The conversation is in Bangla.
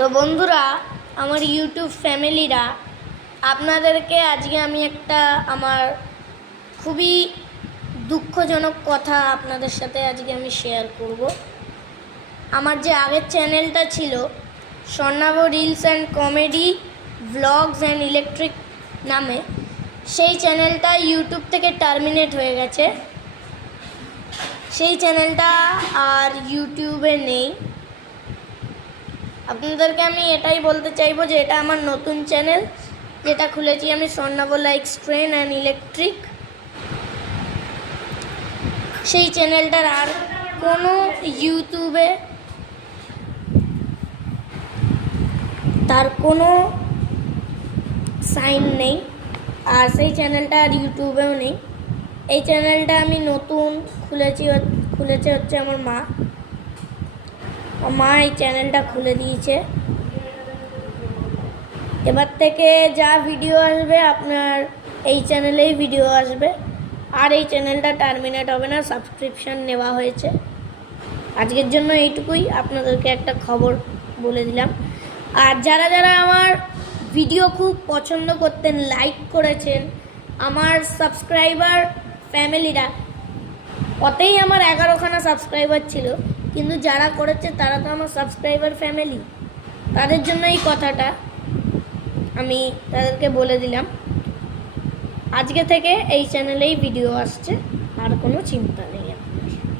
তো বন্ধুরা, আমার ইউটিউব ফ্যামিলিরা, আপনাদেরকে আজকে আমি একটা আমার খুবই দুঃখজনক কথা আপনাদের সাথে আজকে আমি শেয়ার করব। আমার যে আগের চ্যানেলটা ছিল Swarnava reels and comedy vlogs and electric নামে, সেই চ্যানেলটা ইউটিউব থেকে টার্মিনেট হয়ে গেছে। সেই চ্যানেলটা আর ইউটিউবে নেই। আপনাদেরকে আমি এটাই বলতে চাইবো যে এটা আমার নতুন চ্যানেল, যেটা খুলেছি আমি Swarnabh likes train and electric. সেই চ্যানেলটার আর কোনো ইউটিউবে তার কোনো সাইন নেই, আর সেই চ্যানেলটা আর ইউটিউবেও নেই। এই চ্যানেলটা আমি নতুন খুলেছে হচ্ছে আমার মা এই চ্যানেলটা খুলে দিয়েছে। এবার থেকে যা ভিডিও আসবে আপনার এই চ্যানেলেই ভিডিও আসবে, আর এই চ্যানেলটা টার্মিনেট হবে না, সাবস্ক্রিপশান নেওয়া হয়েছে। আজকের জন্য এইটুকুই, আপনাদেরকে একটা খবর বলে দিলাম। আর যারা যারা আমার ভিডিও খুব পছন্দ করতেন, লাইক করেছেন, আমার সাবস্ক্রাইবার ফ্যামিলিরা, ওতেই আমার 11খানা সাবস্ক্রাইবার ছিল, কিন্তু যারা করেছে তারা তো আমার সাবস্ক্রাইবার ফ্যামিলি। তাদের জন্য এই কথাটা আমি তাদেরকে বলে দিলাম। আজকে থেকে এই চ্যানেলেই ভিডিও আসছে, আর কোনো চিন্তা নেই।